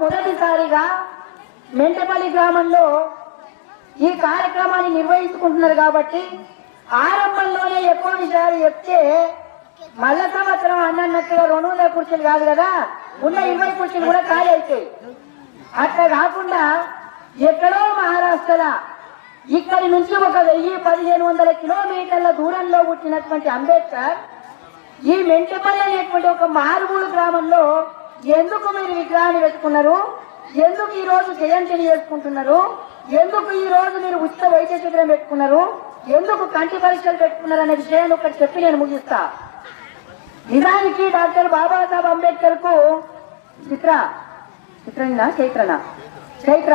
మొదటిసారిగా మెంటపల్లి గ్రామంలో ఈ కార్యక్రమాన్ని నిర్వహించుకుంటున్నారు కాబట్టి ఆరంభంలోనే ఎక్కువ విషయాలు చెప్తే మళ్ళా సంవత్సరం అన్నట్టుగా 200 కుర్చీలు కాదు కదా, ఉన్న 20 కుర్చీలు కూడా ఖాళీ అవుతాయి. అట్లా కాకుండా ఎక్కడో మహారాష్ట్రలో ఇక్కడి నుంచి ఒక 1000-1500 కిలోమీటర్ల దూరంలో పుట్టినటువంటి అంబేద్కర్ ఈ మెంటపల్లి అనేటువంటి ఒక మారుమూల గ్రామంలో ఎందుకు మీరు విగ్రహాన్ని పెట్టుకున్నారు, ఎందుకు ఈ రోజు జయంతిని చేసుకుంటున్నారు, ఎందుకు ఈ రోజు మీరు ఉచిత వైద్య శిబిరం పెట్టుకున్నారు, ఎందుకు కంటి పరీక్షలు పెట్టుకున్నారు అనే విషయాన్ని ఒకటి చెప్పి నేను ముగిస్తా. నిజానికి డాక్టర్ బాబాసాహెబ్ అంబేద్కర్ కు చైత్ర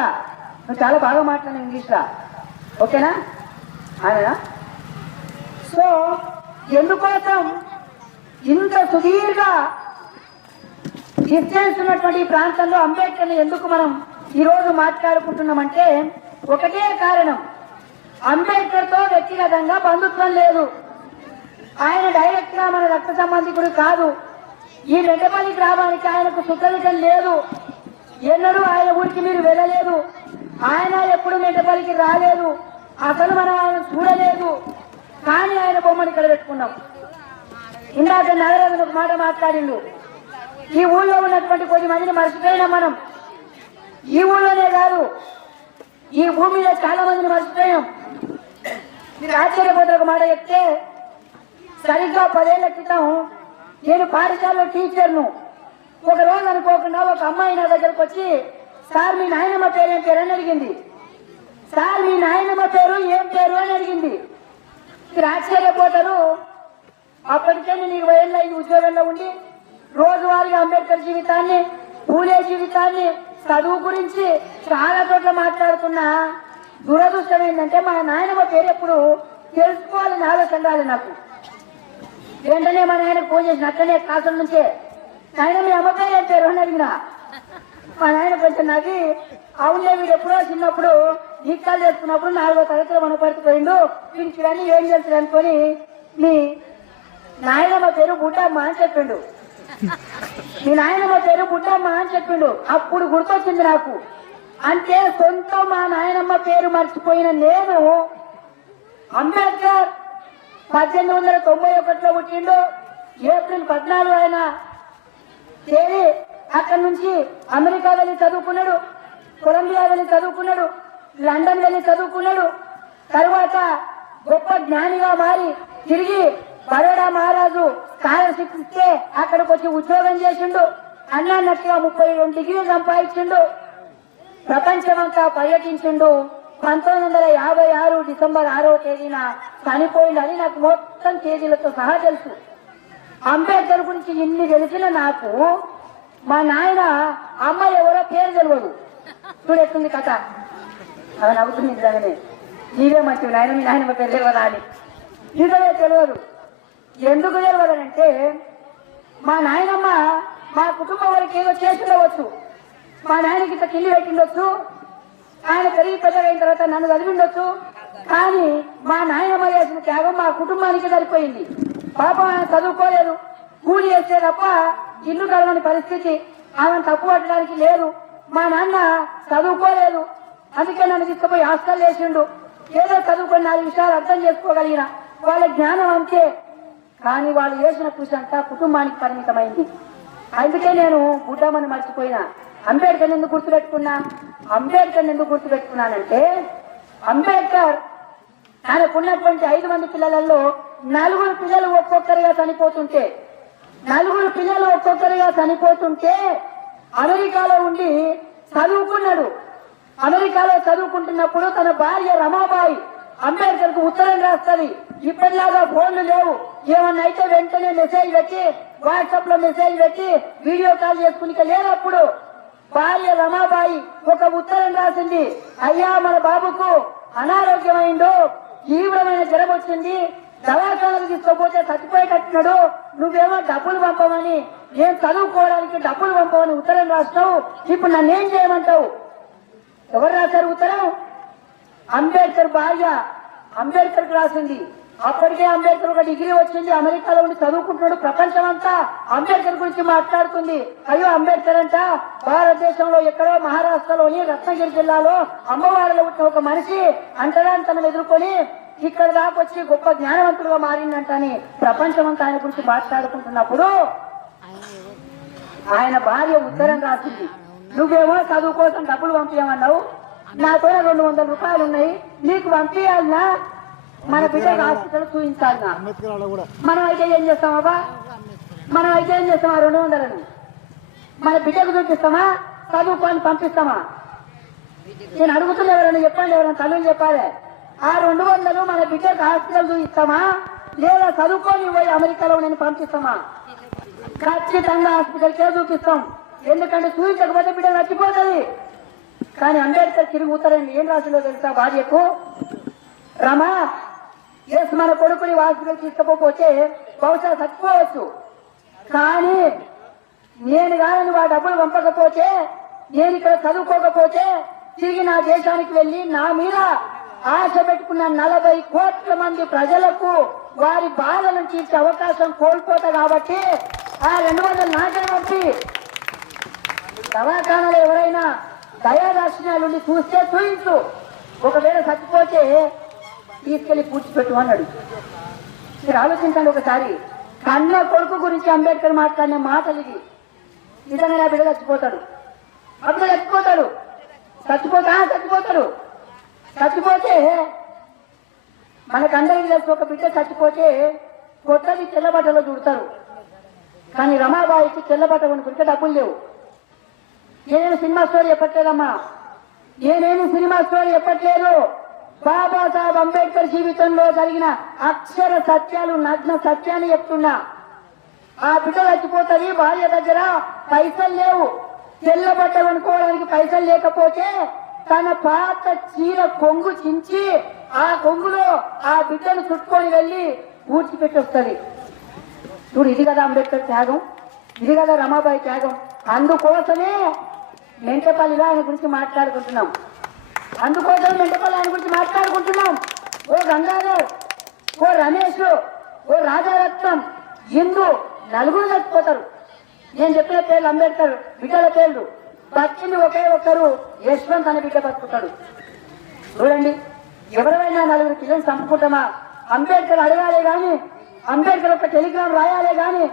నువ్వు చాలా బాగా మాట్లాడిన ఇంగ్లీష్ రా, ఓకేనా? ఆయన సో ఎందుకోసం ఇంత సుదీర్ఘ డిస్టెన్స్ ఉన్నటువంటి ఈ ప్రాంతంలో అంబేద్కర్ని ఎందుకు మనం ఈరోజు మాట్లాడుకుంటున్నామంటే ఒకటే కారణం, అంబేద్కర్ తో వ్యక్తిగతంగా బంధుత్వం లేదు. ఆయన డైరెక్ట్ గా మన రక్త సంబంధికుడు కాదు. ఈ మెంటపల్లి గ్రామానికి ఆయనకు సుఖలితం లేదు. ఎన్నడూ ఆయన ఊరికి మీరు వెళ్ళలేదు. ఆయన ఎప్పుడు మెంటపల్లికి రాలేదు. అసలు మనం ఆయన చూడలేదు. కానీ ఆయన బొమ్మని ఇక్కడ పెట్టుకున్నాం. ఇందాక నగరాజు ఒక మాట మాట్లాడిండు, ఈ ఊళ్ళో ఉన్నటువంటి 10 మందిని మర్చిపోయినాం మనం. ఈ ఊళ్ళోనే కాదు, ఈ భూమిలో చాలా మందిని మర్చిపోయాం. మీరు ఆశ్చర్యపోతారు. ఒక మాట చెప్తే, సరిగ్గా 10 ఏళ్ల క్రితం నేను పాఠశాలలో టీచర్ను. ఒక రోజు అనుకోకుండా ఒక అమ్మాయి నా దగ్గరకు వచ్చి, సార్ మీ నాయనమ్మ పేరు ఏం పేరు అని అడిగింది. సార్ మీ నాయనమ్మ పేరు ఏం పేరు అని అడిగింది. మీరు ఆశ్చర్యపోతారు. అప్పటికే నేను 20 ఏళ్ళ ఈ ఉద్యోగంలో ఉండి రోజువారీగా అంబేద్కర్ జీవితాన్ని, పూలే జీవితాన్ని, చదువు గురించి చాలా చోట్ల మాట్లాడుతున్నా. దురదృష్టం ఏంటంటే మా నాయనమ్మ పేరు ఎప్పుడు తెలుసుకోవాలని ఆలోచన రాలేదు నాకు. వెంటనే మా నాయనకు ఫోన్ చేసిన, అట్లనే కాసం నుంచే, నాయన మీ అమ్మ పేరు ఏం పేరు అని అడిగిన. మా నాయన కొంచెం నాకు అవునులే, వీడు ఎప్పుడో చిన్నప్పుడు ఈక్కాలు చేసుకున్నప్పుడు 4వ తరగతిలో మన పడిపోయిండు, వీనికి కానీ ఏం చేస్తుంది అనుకొని మీ నాయనమ్మ పేరు బుడ్డమ్మ అని చెప్పిండు. మీ నాయనమ్మ పేరు బుడ్డమ్మ అని చెప్పిండు. అప్పుడు గుర్తొచ్చింది నాకు. అంటే సొంతం మా నాయనమ్మ పేరు మర్చిపోయిన నేను, అంబేద్కర్ 1891లో పుట్టిండు. ఏప్రిల్ 14 ఆయన తేదీ అక్కడి నుంచి అమెరికా వెళ్ళి చదువుకున్నాడు, కొలంబియా వెళ్ళి చదువుకున్నాడు, లండన్ వెళ్ళి చదువుకున్నాడు. తర్వాత గొప్ప జ్ఞానిగా మారి తిరిగి బరోడా మహారాజు స్కాలర్షిప్ ఇస్తే అక్కడికి వచ్చి ఉద్యోగం చేసిండు. అన్నట్టుగా 32 డిగ్రీలు సంపాదించిండు. ప్రపంచమంతా పర్యటించిండు. 1956 డిసెంబర్ 6వ తేదీన చనిపోయిందని నాకు మొత్తం తేదీలతో సహా తెలుసు. అంబేద్కర్ గురించి ఇన్ని తెలిసిన నాకు మా నాయన అమ్మ ఎవరో పేరు తెలియదు. చూడెట్టుంది కథ. అవి నవ్వుతుంది నిజంగానే, నీవే మంచివి నాయన, మీ నాయనమ్మ పేరు తెలియదా అని. నిజమే తెలియదు. ఎందుకు తెలియదనంటే మా నాయనమ్మ మా కుటుంబం వరకు ఏదో చేస్తుండవచ్చు. మా నాయనకి ఇంత కిల్లి పెట్టిండొచ్చు, ఆయన పెరిగి పెద్దగైన తర్వాత నన్ను చదివిండొచ్చు. కానీ మా నాయనమ్మ చేసిన త్యాగం మా కుటుంబానికి సరిపోయింది. పాపం ఆయన చదువుకోలేదు, కూలి చేస్తే తప్ప ఇల్లు కలవని పరిస్థితి. ఆమెను తప్పు పట్టడానికి లేదు. మా నాన్న చదువుకోలేదు, అందుకే నన్ను తీసుకుపోయి హాస్టల్ వేసిండు. ఏదో చదువుకొని 4 విషయాలు అర్థం చేసుకోగలిగిన. వాళ్ళ జ్ఞానం అంతే. కానీ వాళ్ళు చేసిన కృషి అంతా కుటుంబానికి పరిమితమైంది. అందుకే నేను బుడ్డమ్మని మర్చిపోయినా. అంబేద్కర్ ఎందుకు గుర్తుపెట్టుకున్నానంటే అంబేద్కర్ ఆయనకున్నటువంటి 5 మంది పిల్లలలో 4 పిల్లలు ఒక్కొక్కరిగా చనిపోతుంటే అమెరికాలో ఉండి చదువుకున్నాడు. అమెరికాలో చదువుకుంటున్నప్పుడు తన భార్య రమాబాయి అంబేద్కర్ కు ఉత్తరం రాస్తుంది. ఇప్పటిలాగా ఫోన్లు లేవు. ఏమన్నా అయితే వెంటనే మెసేజ్ పెట్టి, వాట్సాప్ లో మెసేజ్ పెట్టి వీడియో కాల్ చేసుకుని లేనప్పుడు భార్య రమాబాయి ఒక ఉత్తరం రాసింది. అయ్యా, మన బాబుకు అనారోగ్యమైందో, తీవ్రమైన జ్వరం వచ్చింది, దవాఖానకు తీసుకోపోతే చచ్చిపోయేటట్టున్నాడు, నువ్వేమో డబ్బులు పంపమని, నేను చదువుకోవడానికి డబ్బులు పంపమని ఉత్తరం రాస్తావు. ఇప్పుడు నన్నేం చేయమంటావు? ఎవరు రాశారు ఉత్తరం? అంబేద్కర్ భార్య అంబేద్కర్ రాసింది. అప్పటికే అంబేద్కర్ ఒక డిగ్రీ వచ్చింది, అమెరికాలో ఉండి చదువుకుంటున్నాడు, ప్రపంచం అంతా అంబేద్కర్ గురించి మాట్లాడుతుంది. అయ్యో అంబేద్కర్ అంట భారతదేశంలో ఎక్కడో మహారాష్ట్రలోని రత్నగిరి జిల్లాలో అమ్మవారిలో పుట్టిన ఒక మనిషి అంటరాని తనను ఎదుర్కొని ఇక్కడ దాకొచ్చి గొప్ప జ్ఞానవంతుడుగా మారిందంటని ప్రపంచం అంతా ఆయన గురించి మాట్లాడుకుంటున్నప్పుడు ఆయన భార్య ఉత్తరం రాసింది. నువ్వేమో చదువు కోసం డబ్బులు పంపించమన్నావు, నాతో 200 రూపాయలు ఉన్నాయి, నీకు పంపించాలన్నా మన బిడ్డకు హాస్పిటల్ చూపించాలన్నా. మనం అయితే ఏం చేస్తామబ్బా, మనం అయితే ఏం చేస్తామా 200ను మన బిడ్డకు చూపిస్తామా, చదువుకొని పంపిస్తామా? నేను అడుగుతున్నా, ఎవరైనా చెప్పండి, ఎవరైనా తల్లులు చెప్పాలి. ఆ 200 మన బిడ్డకు హాస్పిటల్ చూపిస్తామా, లేదా చదువుకొని పోయి అమెరికాలో నేను పంపిస్తామా? ఖచ్చితంగా హాస్పిటల్కే చూపిస్తాం, ఎందుకంటే చూపించకపోతే బిడ్డ చచ్చిపోతుంది. కానీ అంబేద్కర్ తిరిగి ఉత్తరం ఏం రాసిందో తెలుసా భార్యకు? రమా, ఎస్ మన కొడుకుని హాస్పిటల్ తీసుకపోతే బహుశా చచ్చిపోవచ్చు, కానీ నేను కానీ వాడి డబ్బులు పంపకపోతే, నేను ఇక్కడ చదువుకోకపోతే తిరిగి నా దేశానికి వెళ్లి నా మీద ఆశ పెట్టుకున్న 40 కోట్ల మంది ప్రజలకు వారి బాధలను తీర్చే అవకాశం కోల్పోతా. కాబట్టి ఆ 200 నాకే పంపి, దవాఖానలో ఎవరైనా దయాదాక్షిణ్యాలుండి చూస్తే చూయించు, ఒకవేళ చచ్చిపోతే తీసుకెళ్లి పూడ్చిపెట్టు అన్నాడు. మీరు ఆలోచించండి ఒకసారి, కన్న కొడుకు గురించి అంబేద్కర్ మాట్లాడిన మాటలు ఇది. నిజంగా నా బిడ్డ చచ్చిపోతాడు, అప్పుడు చచ్చిపోతాడు, చచ్చిపోతాడు. చచ్చిపోతే మనకందరికీ తెలుసు, ఒక బిడ్డ చచ్చిపోతే కొత్తది తెల్లబట్టలో చూడతారు, కానీ రమాబాయికి తెల్లబట్ట కొనుక్కుంటే డబ్బులు లేవు. నేనేమి సినిమా స్టోరీ చెప్పట్లేదమ్మా, నేనేమి సినిమా స్టోరీ చెప్పట్లేదు. బాబాసాహెబ్ అంబేద్కర్ జీవితంలో జరిగిన అక్షర సత్యాలు, నగ్న సత్యాన్ని చెప్తున్నా. ఆ బిడ్డ చచ్చిపోతుంది, భార్య దగ్గర పైసలు లేవు, తెల్లబట్ట కొనుక్కోవడానికి పైసలు లేకపోతే తన పాత చీర కొంగు చించి ఆ కొంగులో ఆ బిడ్డను చుట్టుకొని వెళ్ళి పూడ్చిపెట్టి వస్తుంది. చూడు, ఇది కదా అంబేద్కర్ త్యాగం, ఇది కదా రమాబాయి త్యాగం. అందుకోసమే మెంటపల్లిలో ఆయన గురించి మాట్లాడుకుంటున్నాం. ఓ గంగాధర్, ఓ రమేష్, ఓ రాజారత్నం, ఇందు నలుగురు చచ్చిపోతారు. నేను చెప్పిన పేర్లు అంబేద్కర్ బిడ్డల పేర్లు. బతికింది ఒకే ఒక్కరు, యశ్వంత్ అనే బిడ్డ బతుకుతాడు. చూడండి, ఎవరైనా 4 పిల్లలు చంపుకుంటామా? అంబేద్కర్ అడగాలే గాని, అంబేద్కర్ ఒక టెలిగ్రామ్ రాయాలే గాని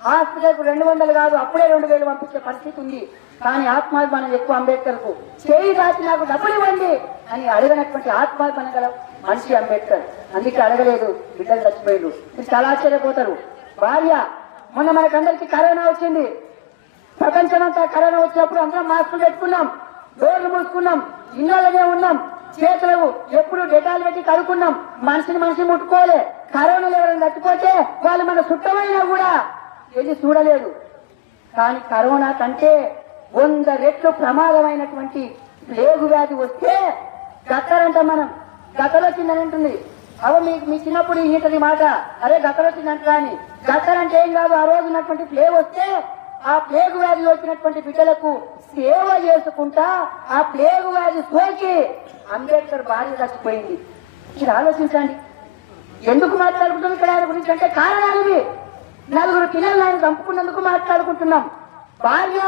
హాస్పిటల్కు 200 కాదు, అప్పుడే 2000 పంపించే పరిస్థితి ఉంది. కానీ ఆత్మాభిమానం ఎక్కువ అంబేద్కర్ కు. చేయి దాచి నాకు డబ్బులు ఇవ్వండి అని అడగనటువంటి ఆత్మాభిమానం గల మనిషి అంబేద్కర్. అందుకే అడగలేదు, బిడ్డలు చచ్చిపోయారు. మీరు చాలా ఆశ్చర్యపోతారు. భార్య, మొన్న మనకందరికి కరోనా వచ్చింది, ప్రపంచమంతా కరోనా వచ్చినప్పుడు అందరం మాస్కులు పెట్టుకున్నాం, డోర్లు మూసుకున్నాం, ఇళ్లలోనే ఉన్నాం, చేతులు ఎప్పుడు డెటాలు పెట్టి కడుక్కున్నాం, మనిషిని ముట్టుకోలే. కరోనాలో ఎవరైనా చచ్చిపోతే వాళ్ళు మన చుట్టమైనా కూడా వెళ్ళి చూడలేదు. కానీ కరోనా కంటే 100 రెట్లు ప్రమాదమైనటువంటి ప్లేగు వ్యాధి వస్తే గత్తరంట, మనం గతలొచ్చిందని ఉంటుంది. మీ చిన్నప్పుడు ఇంటది మాట, అరే గతలొచ్చిందంట అని. గత్తరంటే ఏం కాదు, ఆ రోజు ఉన్నటువంటి ప్లేగ్ వస్తే ఆ ప్లేగు వ్యాధి వచ్చినటువంటి బిడ్డలకు సేవ చేసుకుంటా ఆ ప్లేగు వ్యాధి సోకి అంబేద్కర్ భార్య చచ్చిపోయింది. మీరు ఆలోచించండి, ఎందుకు మాట్లాడుకుంటాం ఇక్కడ ఆయన గురించి అంటే కారణాలు ఇవి. 4 పిల్లలు ఆయన చంపుకున్నందుకు మాట్లాడుకుంటున్నాం. భార్య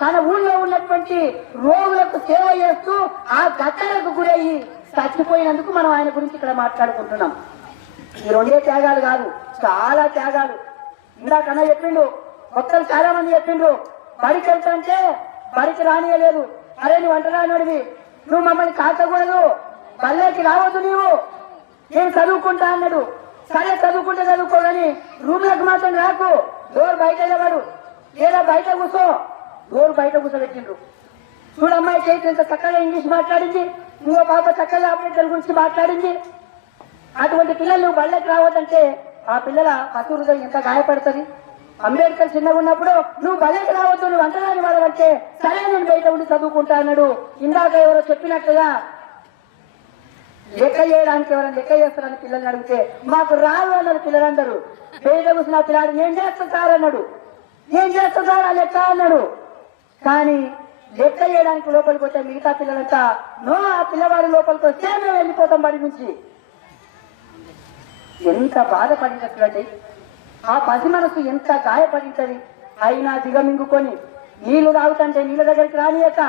తన ఊళ్ళో ఉన్నటువంటి రోగులకు సేవ చేస్తూ ఆ గట్టలకు గురయ్యి చచ్చిపోయినందుకు మనం ఆయన గురించి ఇక్కడ మాట్లాడుకుంటున్నాం. ఈ 2 త్యాగాలు కాదు, చాలా త్యాగాలు. ఇందాకన్నా చెప్పిండు, భక్తులు చాలా మంది చెప్పిండ్రు, బడికి వెళ్తాంటే బడికి రానియలేదు. అరే నువ్వు వంట రానివాడివి, నువ్వు మమ్మల్ని కాచకూడదు, బళ్ళకి రావద్దు, నేను చదువుకుంటా అన్నాడు. సరే చదువుకుంటే చదువుకోగాని రూమ్లకు మాత్రం రాకు, డోర్ బయట నిలబడు లేదా బయట కూర్చో. డోర్ బయట కూర్చోబెట్టిండ్రు. చూడమ్మాయి చేతి ఎంత చక్కగా ఇంగ్లీష్ మాట్లాడింది, ఇంకో పాప చక్కగా అంబేద్కర్ గురించి మాట్లాడింది. అటువంటి పిల్లలు నువ్వు బళ్ళకి రావద్దంటే ఆ పిల్లల పశు హృదయం ఎంత గాయపడుతుంది. అంబేద్కర్ చిన్నగా ఉన్నప్పుడు నువ్వు బళ్ళకి రావద్దు, నువ్వు అంటరాని వాడవంటే సరే నేను బయట ఉండి చదువుకుంటా అన్నాడు. ఇందాక ఎవరో చెప్పినట్టుగా లెక్క చేయడానికి ఎవరైనా లెక్క చేస్తారని పిల్లల్ని అడిగితే మాకు రాదు అన్నారు పిల్లలందరూ. బయట కూర్చున్న పిల్లాడు నేను చేస్తాను సార్ అన్నాడు, నేను చేస్తాను సార్ ఆ లెక్క అన్నాడు. కానీ లెక్క చేయడానికి లోపలికి వచ్చే మిగతా పిల్లలంతా నో, ఆ పిల్లవాడి లోపలికి వస్తే మేము వెళ్ళిపోతాం బడి నుంచి. ఎంత బాధపడినట్లండి. ఆ పసి మనసు ఎంత గాయపడింటది. అయినా దిగమింగుకొని నీళ్లు తాగుతుంటే నీళ్ళ దగ్గరికి రానియక,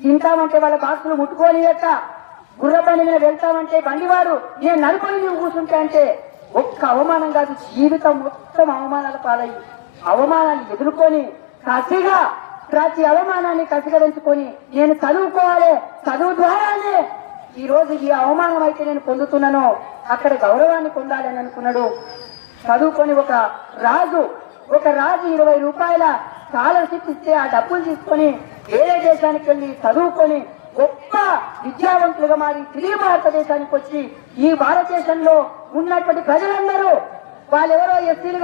తింటామంటే వాళ్ళ బాక్సులు ముట్టుకోనియక, గుర్ర బండి మీద వెళ్తామంటే బండివాడు నేను నడుకొని నువ్వు కూర్చుంటే అంటే ఒక్క అవమానం కాదు, జీవితం మొత్తం అవమానాల పాలయ్యి అవమానాన్ని ఎదుర్కొని కసిగా ప్రతి అవమానాన్ని కసిగా పెంచుకొని నేను చదువుకోవాలి, చదువు ద్వారానే ఈ రోజు ఈ అవమానం అయితే నేను పొందుతున్నానో అక్కడ గౌరవాన్ని పొందాలి అని అనుకున్నాడు. చదువుకొని ఒక రాజు 20 రూపాయల స్కాలర్షిప్ ఇస్తే ఆ డబ్బులు తీసుకొని వేరే దేశానికి వెళ్ళి చదువుకొని గొప్ప విద్యావంతులుగా మారి తిరిగి భారతదేశానికి వచ్చి ఈ భారతదేశంలో ఉన్నటువంటి ప్రజలందరూ వాళ్ళెవరో ఎస్టీలు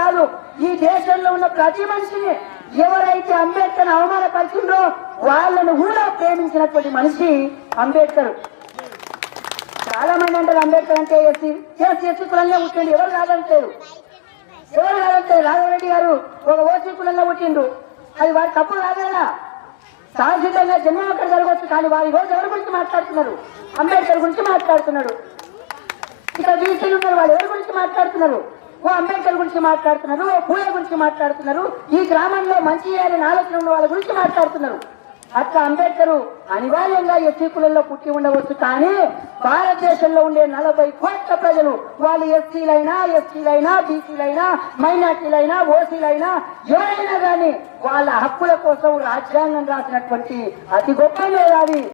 కాదు, ఈ దేశంలో ఉన్న ప్రతి మనిషిని ఎవరైతే అంబేద్కర్ అవమానపరిచిందో వాళ్ళను కూడా ప్రేమించినటువంటి మనిషి అంబేద్కర్. చాలా మంది అంటారు అంబేద్కర్ అంటే ఎస్సీ కులంగా పుట్టిండు, ఎవరు కాదంటారు. రాఘవరెడ్డి గారు ఒక ఓసీ కులంగా పుట్టిండు, అది వారి తప్పు కాదా? సహజంగా జన్మం అక్కడ జరగవచ్చు, కానీ వారి రోజు ఎవరి గురించి మాట్లాడుతున్నారు? అంబేద్కర్ గురించి మాట్లాడుతున్నాడు. ఇక్కడ బీసీలు ఉన్నారు, వాళ్ళు ఎవరి గురించి మాట్లాడుతున్నారు? ఓ అంబేద్కర్ గురించి మాట్లాడుతున్నారు, ఓ పూయ గురించి మాట్లాడుతున్నారు, ఈ గ్రామంలో మంచి చేయాలని ఆలోచన ఉన్న వాళ్ళ గురించి మాట్లాడుతున్నారు. అట్లా అంబేద్కర్ అనివార్యంగా ఎస్సీ కులంలో పుట్టి ఉండవచ్చు, కానీ భారతదేశంలో ఉండే 40 కోట్ల ప్రజలు వాళ్ళు ఎస్టీలైనా బీసీలైనా మైనార్టీలైనా ఓసీలైనా ఎవరైనా కానీ వాళ్ళ హక్కుల కోసం రాజ్యాంగం రాసినటువంటి అతి గొప్ప మేధావి